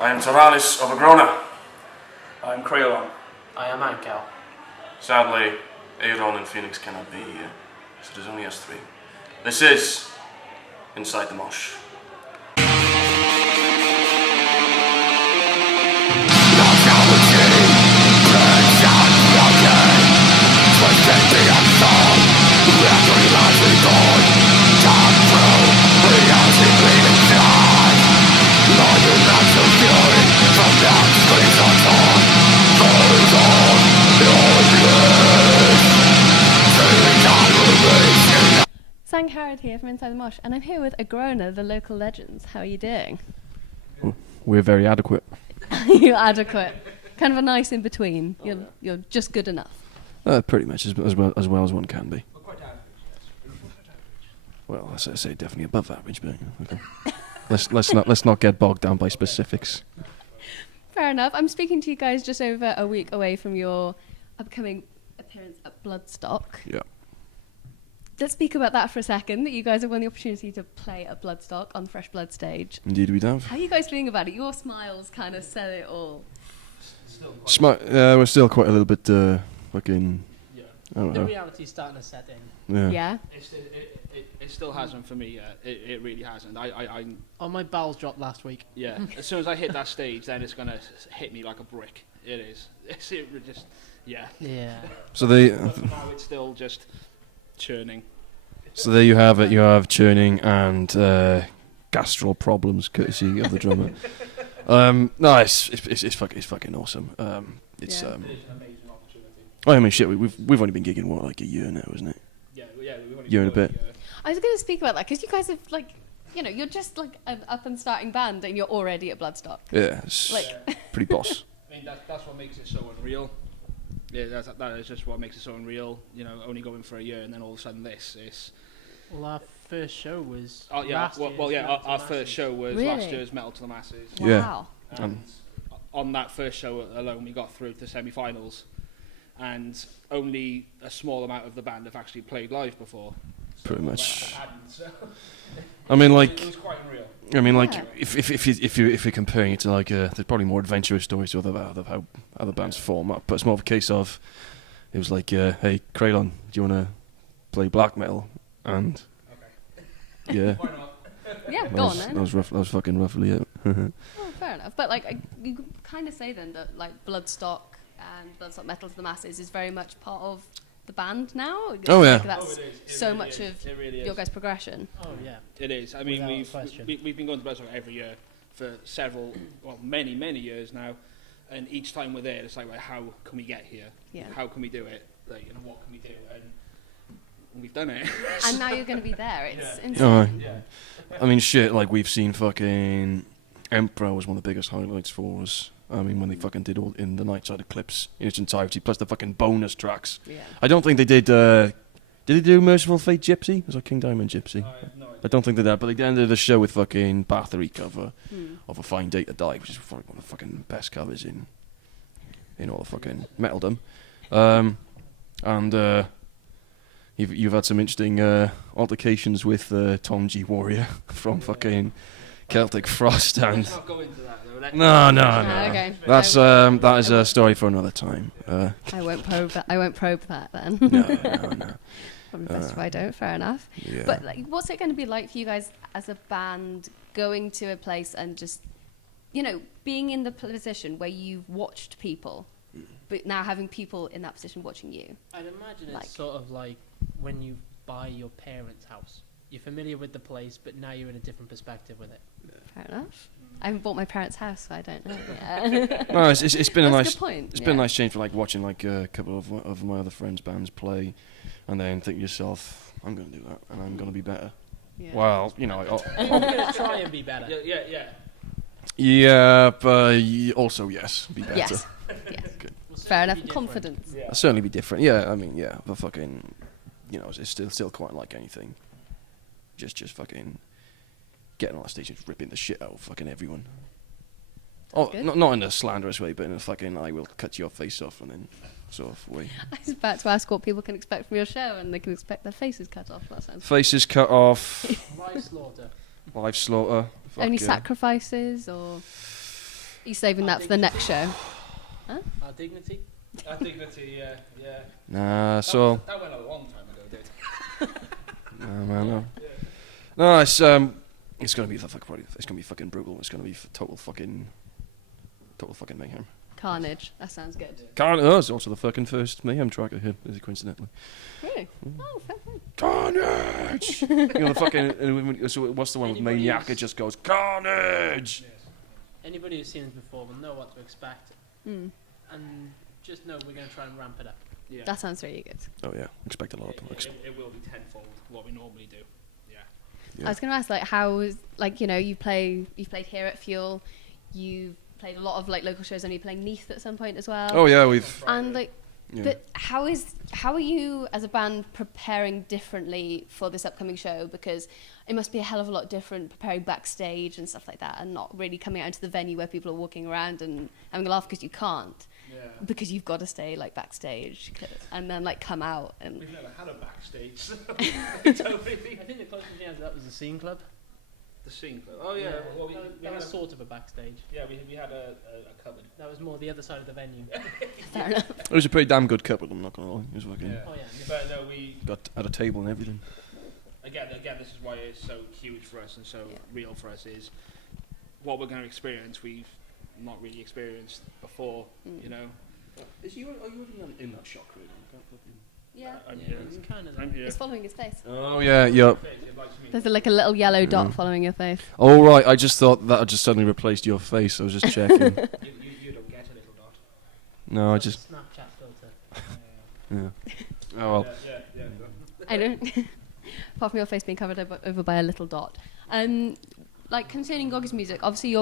I am Taranis of Agrona. I'm Creolon. I am Ankel. Sadly, Aaron and Phoenix cannot be here, so there's only us three. This is Inside the Mosh. Sang Harrod here from Inside the Mosh, and I'm here with Agrona, the local legends. How are you doing? We're very adequate. You're adequate. Kind of a nice in between. You're just good enough. Pretty much as well as one can be. Well, I say definitely above average, but okay. let's not get bogged down by specifics. Fair enough. I'm speaking to you guys just over a week away from your upcoming appearance at Bloodstock. Yeah. Let's speak about that for a second, that you guys have won the opportunity to play at Bloodstock on the Fresh Blood stage. Indeed we have. How are you guys feeling about it? Your smiles kind of said it all. We're still quite a little bit fucking... Yeah. I don't The know. reality's starting to set in. Yeah. Yeah? It still hasn't for me yet. It really hasn't. Oh, my bowels dropped last week. Yeah. As soon as I hit that stage, then it's gonna hit me like a brick. It is. Yeah. Yeah. So they... But for now, it's still just churning. So there you have it. You have churning and gastral problems, courtesy of the drummer. No, it's fucking awesome. It's Yeah. It is an amazing opportunity. I mean, shit. We've only been gigging what, like a year now, isn't it? Yeah. We've only Year and a bit. I was going to speak about that, because you guys have, like, you're just like an up and starting band, and you're already at Bloodstock. Yeah, it's pretty boss. I mean, that's what makes it so unreal. Yeah, that is just what makes it so unreal. Only going for a year and then all of a sudden this is. Well, our first show was. Oh yeah, last year's well yeah. Metal to Our the first Masses. show was Really? last year's Metal to the Masses. Yeah. Wow. And on that first show alone, we got through to semi-finals, and only a small amount of the band have actually played live before. Pretty much. So I mean, like, it was quite unreal. I mean, like, Yeah. if you're comparing it to like, there's probably more adventurous stories to how other bands form up, but it's more of a case of, it was like, hey, Creolon, do you want to play black metal? And yeah, Why not? Yeah, that go on was, then. that was rough. That was fucking roughly it. Oh, fair enough. But like, you can kind of say then that like Bloodstock and Bloodstock Metal to the Masses is very much part of the band now. Oh, yeah. Like, that's Oh, it is. It so really much is. of It really your is. guys' progression. Oh yeah. It is. I mean, Without question. we've been going to Bloodstock every year for many years now, and each time we're there, it's like, well, how can we get here? Yeah. How can we do it? Like, what can we do? And we've done it. And now you're going to be there. It's Yeah. insane. Alright. Yeah. I mean, shit. Like, we've seen fucking Emperor was one of the biggest highlights for us. I mean, when they fucking did all in the Nightside Eclipse in its entirety, plus the fucking bonus tracks. Yeah. I don't think they did. Did they do Merciful Fate Gypsy? Was that King Diamond Gypsy? I don't think they did, but they ended the show with fucking Bathory cover of A Fine Day to Die, which is probably one of the fucking best covers in all the fucking metaldom. And you've had some interesting altercations with Tom G. Warrior from fucking Celtic Frost, and Let's not go into that though. no. Okay. That is a story for another time. I won't probe that. I won't probe that then. No. Probably best if I don't. Fair enough. Yeah. But like, what's it going to be like for you guys as a band going to a place and just, being in the position where you've watched people, but now having people in that position watching you? I'd imagine Like- it's sort of like when you buy your parents' house. You're familiar with the place, but now you're in a different perspective with it. Fair enough. I haven't bought my parents' house, so I don't know. Yeah. No, it's been a That's nice. good point. It's been a nice change for like watching like a couple of my other friends' bands play, and then think to yourself, I'm going to do that, and I'm going to be better. Yeah. Well, I'm gonna try and be better. Yeah. yeah, but also yes, be better. Yes. Yes. Good. We'll Fair certainly enough. be different. Confidence. Yeah. I'll certainly be different. Yeah, I mean, yeah, but fucking, it's still quite like anything. Just fucking getting on the stage and ripping the shit out of fucking everyone. Sounds Oh, good. not in a slanderous way, but in a fucking I will cut your face off and then sort of way. I was about to ask what people can expect from your show, and they can expect their faces cut off. That sounds. Faces cut off, Live slaughter. live slaughter. Only fucking- sacrifices, or you saving that for the next show? Our dignity. Our dignity, yeah. Nah, so That went a long time ago, dude. no, man, no. No, it's gonna be it's gonna be fucking brutal. It's gonna be total fucking mayhem. Carnage. That sounds good. It's also the fucking first mayhem track I heard, coincidentally. Really? Oh, fair play. Carnage! You know the fucking. So what's the one with Anybody Maniac? who's- It just goes Carnage. Anybody who's seen us before will know what to expect, Mm. and just know we're going to try and ramp it up. Yeah. That sounds really good. Oh yeah, expect a lot. It will be tenfold what we normally do. Yeah. Yeah. I was going to ask, like, how is, like, you know, you've played here at Fuel, you've played a lot of like local shows, and you're playing Neath at some point as well. Oh yeah, we've. And like, Yeah. but how are you as a band preparing differently for this upcoming show? Because it must be a hell of a lot different preparing backstage and stuff like that, and not really coming out into the venue where people are walking around and having a laugh because you can't, Yeah. because you've got to stay like backstage and then like come out and. We've never had a backstage, so I think the closest we had to that was the Scene Club. the scene club. Oh yeah, well, we that had was a, sort of a backstage. yeah, we had a cupboard. That was more the other side of the venue. Fair enough. It was a pretty damn good couple. I'm not gonna lie. It was fucking Yeah. Oh yeah. But no, we got at a table and everything. again, this is why it's so huge for us and so Yeah. real for us is what we're going to experience. We've not really experienced before, you know. Are you in that shock room? Yeah. I'm Yeah, here. it's kind of. I'm here. It's following his face. Oh yeah, yep. There's like a little yellow dot Yeah. following your face. Oh right, I just thought that had just suddenly replaced your face. I was just checking. You don't get a little dot. No, I just Snapchat filter. yeah. Oh well. Yeah. I don't. Apart from your face being covered over by a little dot. Like concerning Goggy's music, obviously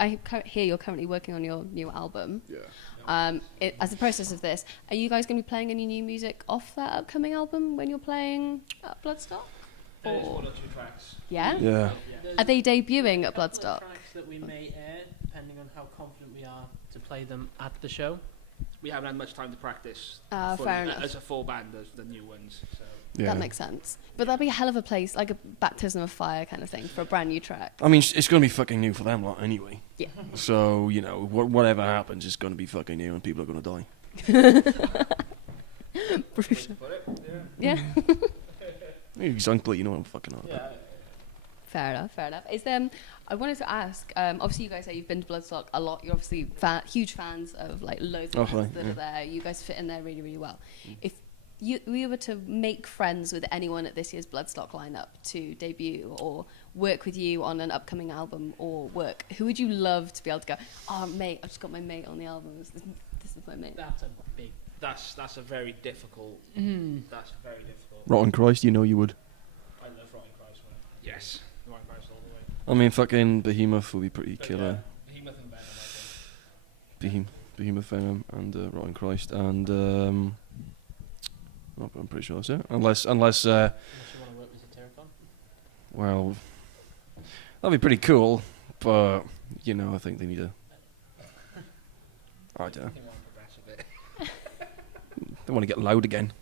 I hear you're currently working on your new album. Yeah. As the process of this, are you guys going to be playing any new music off that upcoming album when you're playing at Bloodstock? There's Or- one or two tracks. Yeah? Yeah. Are they debuting at Couple of Bloodstock? tracks that we may air, depending on how confident we are to play them at the show. We haven't had much time to practice Fair fully enough. as a full band as the new ones. So. Yeah. That makes sense. But that'd be a hell of a place, like a baptism of fire kind of thing for a brand new track. I mean, it's gonna be fucking new for them lot anyway. Yeah. So you know, whatever happens, it's gonna be fucking new, and people are gonna die. Brutal. Put it, Yeah. Exactly. You know what I'm fucking on. yeah. Fair enough, fair enough. I wanted to ask, obviously you guys say you've been to Bloodstock a lot. You're obviously huge fans of like loads of bands that are there. You guys fit in there really, really well. If we were to make friends with anyone at this year's Bloodstock lineup to debut or work with you on an upcoming album or work, who would you love to be able to go, oh mate, I just got my mate on the album. This is my mate. That's a big. That's a very difficult. That's very difficult. Rotten Christ, you know you would. I love Rotten Christ. Yes, Rotten Christ all the way. I mean, fucking Behemoth would be pretty But killer. yeah, Behemoth and Venom, I think. Behemoth Venom and Rotten Christ and I'm pretty sure that's it. Unless Unless you want to work with Satyricon. well, that'd be pretty cool. But you know, I think they need a. I don't know. I think one progressive bit. They want to get loud again.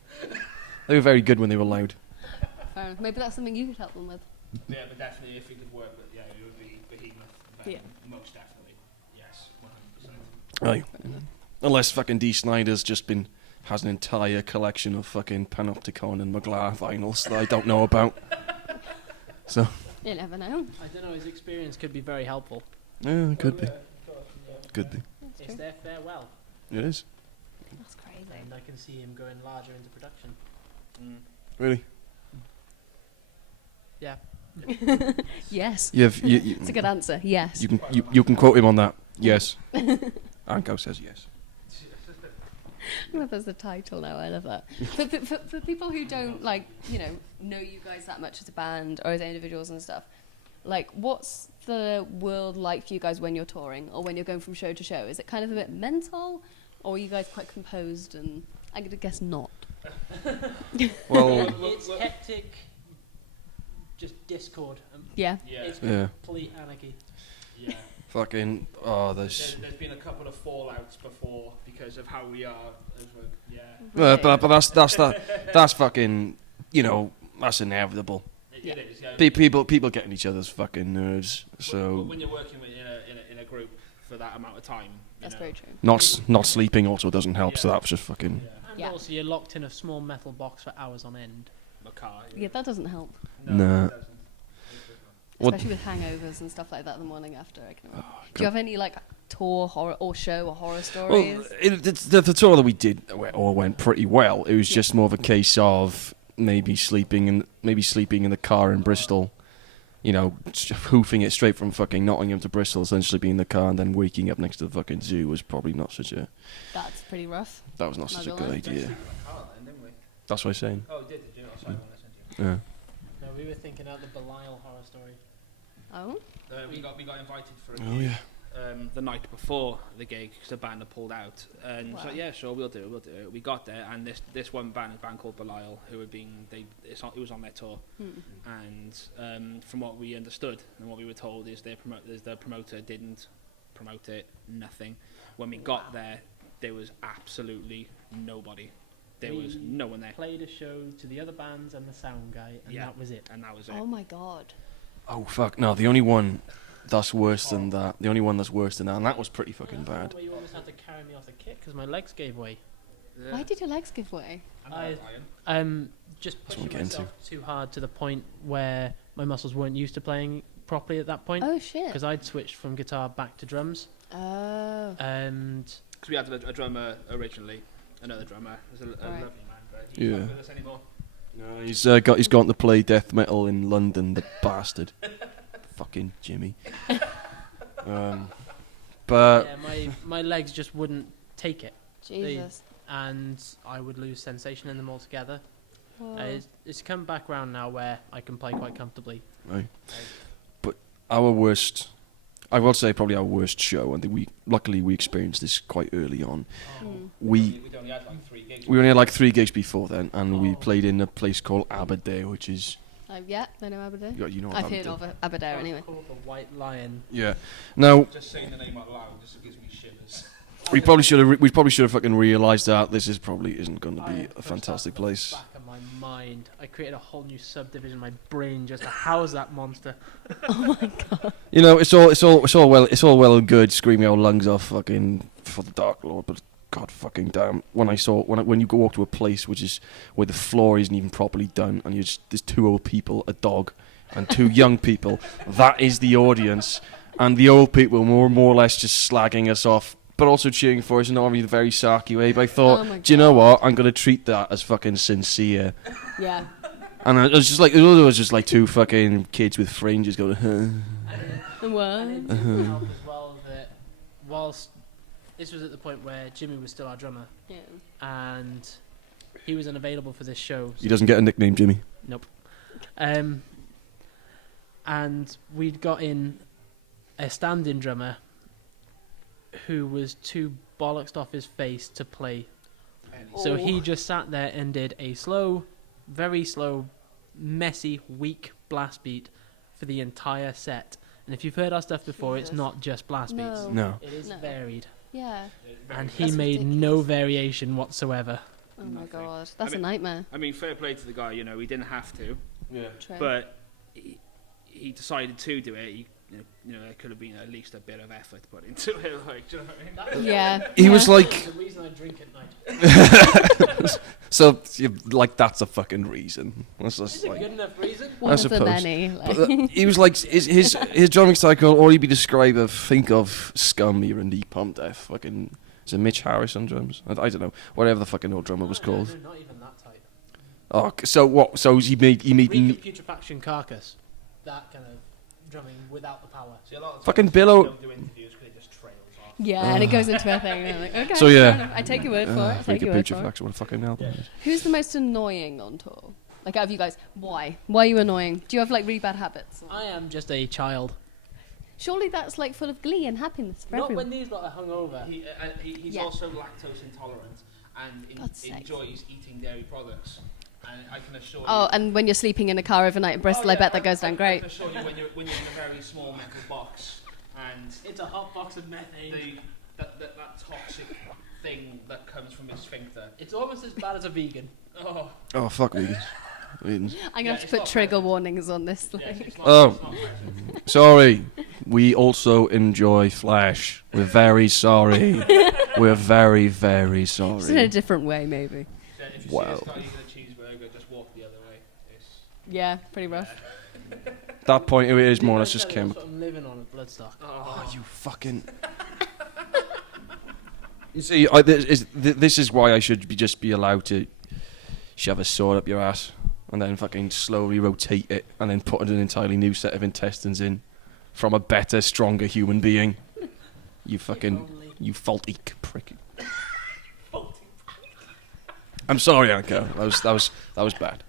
They were very good when they were loud. Fair enough. Maybe that's something you could help them with. Yeah, but definitely if we could work with, yeah, it would be Behemoth, Venom, most definitely. Yes, 100%. Right. Unless fucking D. Snyder's has an entire collection of fucking Panopticon and Maglar vinyls that I don't know about. So, You never know. I don't know. His experience could be very helpful. yeah, it could be. Could be. That's It's true. their farewell, It is. That's crazy. and I can see him going larger into production. Really. Yeah. Yes. You It's a good answer. Yes. you can quote him on that. Yes. Anko says yes. I love that's the title now. I love that. For people who don't know you guys that much as a band or as individuals and stuff, like what's the world like for you guys when you're touring or when you're going from show to show? Is it kind of a bit mental, or are you guys quite composed? And I could guess not. Well, It's hectic. Just discord. Yeah. Yeah, It's yeah. complete anarchy. yeah. Fucking. Oh, there's. There's been a couple of fallouts before because of how we are. As we're, yeah, But that's fucking. You know, that's inevitable. it is. Yeah. People getting each other's fucking nerves. So when you're working with, in a group, for that amount of time. That's very true. Not sleeping also doesn't help. So Yeah. that was just fucking. And Yeah. also, you're locked in a small metal box for hours on end. A car. Yeah, that doesn't help. Nah. it doesn't. What- Especially with hangovers and stuff like that the morning after. I can imagine. Do you have any like tour horror or show or horror stories? Well, the tour that we did all went pretty well. It was just more of a case of maybe sleeping in the car in Bristol, you know, hoofing it straight from fucking Nottingham to Bristol, essentially being in the car and then waking up next to the fucking zoo was probably not such a. That's pretty rough. That was not such a Not good gonna idea. Car then, didn't we? That's what I'm saying. Oh, did you? Oh, sorry, I listened to you. Yeah. No, we were thinking out the Belial horror story. Oh, We got invited for a Oh gig, yeah. the night before the gig because the band had pulled out, and so Wow. yeah, sure, we'll do it. We got there, and this one band, a band called Belial, who had been it was on their tour, and from what we understood and what we were told is the promoter didn't promote it, nothing. When we got there was absolutely nobody. There was no one there, Played a show to the other bands and the sound guy, and Yeah. that was it. and that was it. oh my god. Oh fuck! No, the only one that's worse than that. The only one that's worse than that, and that was pretty fucking bad. Where you almost had to carry me off the kit because my legs gave way. Yeah. Why did your legs give way? Just That's what I'm pushing getting myself too hard to the point where my muscles weren't used to playing properly at that point. Oh shit. Because I'd switched from guitar back to drums, Oh. and Because we had a drummer originally, another drummer. It was a Right. lovely man, but he's Yeah. not with us anymore. No, he's gone to play death metal in London. The bastard. Fucking Jimmy. But yeah, my legs just wouldn't take it, Jesus. and I would lose sensation in them altogether. Whoa. It's come back round now where I can play quite comfortably. right. But our worst, I will say probably our worst show, and luckily we experienced this quite early on. We'd only had like 3 gigs. We only had like 3 gigs before then, and we Oh. played in a place called Aberdare, which is Yeah, I know Aberdeen. you know I've heard Aberdare. of Aberdare anyway. Called the White Lion. Yeah. Now Just saying the name out loud just gives me shivers. we probably should have fucking realised that this probably isn't going to be a fantastic place. Back of my mind, I created a whole new subdivision in my brain just to house that monster. You know, it's all well and good screaming our lungs off fucking for the Dark Lord, but god fucking damn, when you go walk to a place where the floor isn't even properly done, and there's 2 old people, a dog, and 2 young people, that is the audience, and the old people were more or less just slagging us off, but also cheering for us in a very sarky way. But I thought, Oh my do you know God. what? I'm gonna treat that as fucking sincere. Yeah. And it was just like 2 fucking kids with fringes going. What? And it didn't help as well that whilst this was at the point where Jimmy was still our drummer Yeah. and he was unavailable for this show. He doesn't get a nickname, Jimmy. And we'd got in a stand-in drummer who was too bollocksed off his face to play. So he just sat there and did a slow, very slow, messy, weak blast beat for the entire set. And if you've heard our stuff before, it's Jesus. not just blast beats. No. No. It is No. varied. Yeah. And he That's made no ridiculous. variation whatsoever. Oh my Nothing. god. That's I mean- a nightmare. I mean, fair play to the guy. You know, he didn't have to, True. but he decided to do it. You know, there could have been at least a bit of effort put into it. Like, do you know what I mean? yeah. He yeah. was like, The reason I drink at night. so like that's a fucking reason. That's just Is it like. good enough reason? One I of the suppose. many. But, Like. he was like his drumming style could already be described of think of Scum or Knee Pump Death. Fucking is it Mitch Harris on drums? I don't know. Whatever the fucking old drummer was called. No, not even that type. Oh, so what? So he made Putrefaction Carcass. That kind of drumming without the power. See, a lot of Fucking times Billow- we don't do interviews because it just trails off. Yeah, and it goes into a thing. And I'm like, okay. So, yeah. fair enough. I take your word for it. I take your word for it. Putrefaction. What a fucking album. it is. Who's the most annoying on tour? Like, out of you guys, why? Why are you annoying? Do you have like really bad habits? I am just a child. Surely that's like full of glee and happiness for Not everyone. when these lot are hungover. He's Yeah. also lactose intolerant and God's sakes. enjoys eating dairy products. And I can assure Oh, you. and when you're sleeping in a car overnight in Bristol, I bet that goes down I great. can assure you when you're in a very small metal box and It's a hot box of methane. that toxic thing that comes from his sphincter. It's almost as bad as a vegan. Oh, Oh fuck me. I'm gonna have to it's put not trigger pleasant. warnings on this. yes, Like. it's not, Oh. it's not pleasant. Sorry. We also enjoy flesh. We're very sorry. We're very, very Just in a sorry. different way, maybe. So if you Wow. see a guy eating a cheeseburger, just walk the other way. It's, Yeah, pretty rough. At that point, it is more or less just That's Kim. what I'm living on at Bloodstock. Oh, you fucking. You see, this is why I should just be allowed to shove a sword up your ass and then fucking slowly rotate it and then put an entirely new set of intestines in from a better, stronger human being. You fucking, you faulty prick. I'm sorry, Anka. That was bad.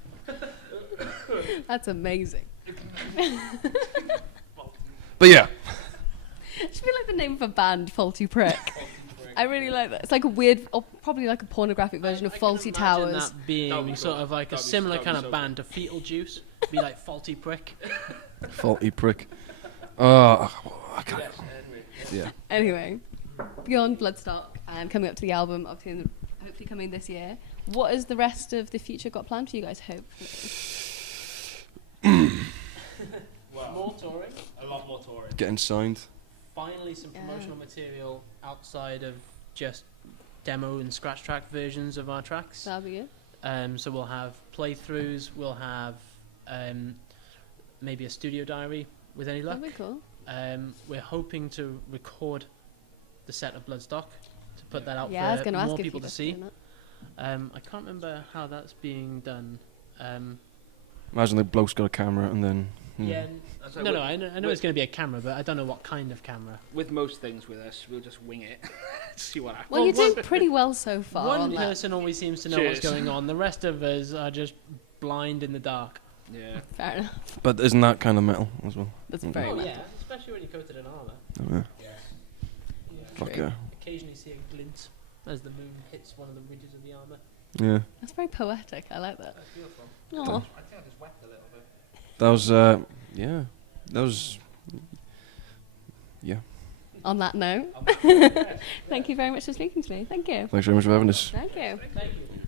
That's amazing. But yeah, It should be like the name of a band, Faulty Prick. I really like that. It's like a weird, or probably like a pornographic version of Faulty Towers. That being That'd be sort cool. of like a That'd be- similar that'd be kind of so band to Fetal Juice. Be like Faulty Prick. faulty prick. I can't. Yeah. Anyway, beyond Bloodstock and coming up to the album, obviously, hopefully coming this year. What has the rest of the future got planned for you guys? More touring. a lot more touring. Getting signed. Finally, some Yeah. promotional material outside of just demo and scratch track versions of our tracks. That'll be good. So we'll have playthroughs. We'll have maybe a studio diary with any luck. That'll be cool. We're hoping to record the set of Bloodstock to put that out Yeah, I was for going to ask more if people you to guys see. doing that. I can't remember how that's being done. Imagine the bloke's got a camera and then. Yeah. No, I know it's going to be a camera, but I don't know what kind of camera. With most things with us, we'll just wing it. See what happens. Well, you're doing pretty well so far. One on that. person always seems to know what's Cheers. going on. The rest of us are just blind in the dark. Yeah. Fair enough. But isn't that kind of metal as well? That's Mm. very Oh well. yeah, especially when you're coated in armor. Oh, yeah. Yeah. Fuck True. yeah. Occasionally see a glint as the moon hits one of the ridges of the armor. Yeah. That's very poetic. I like that. That's beautiful. Aw. I think I just wept a little bit. That was, yeah. That was. Yeah. On that note, thank you very much for speaking to me. Thank you. Thanks very much for having us. Thank you. Thank you.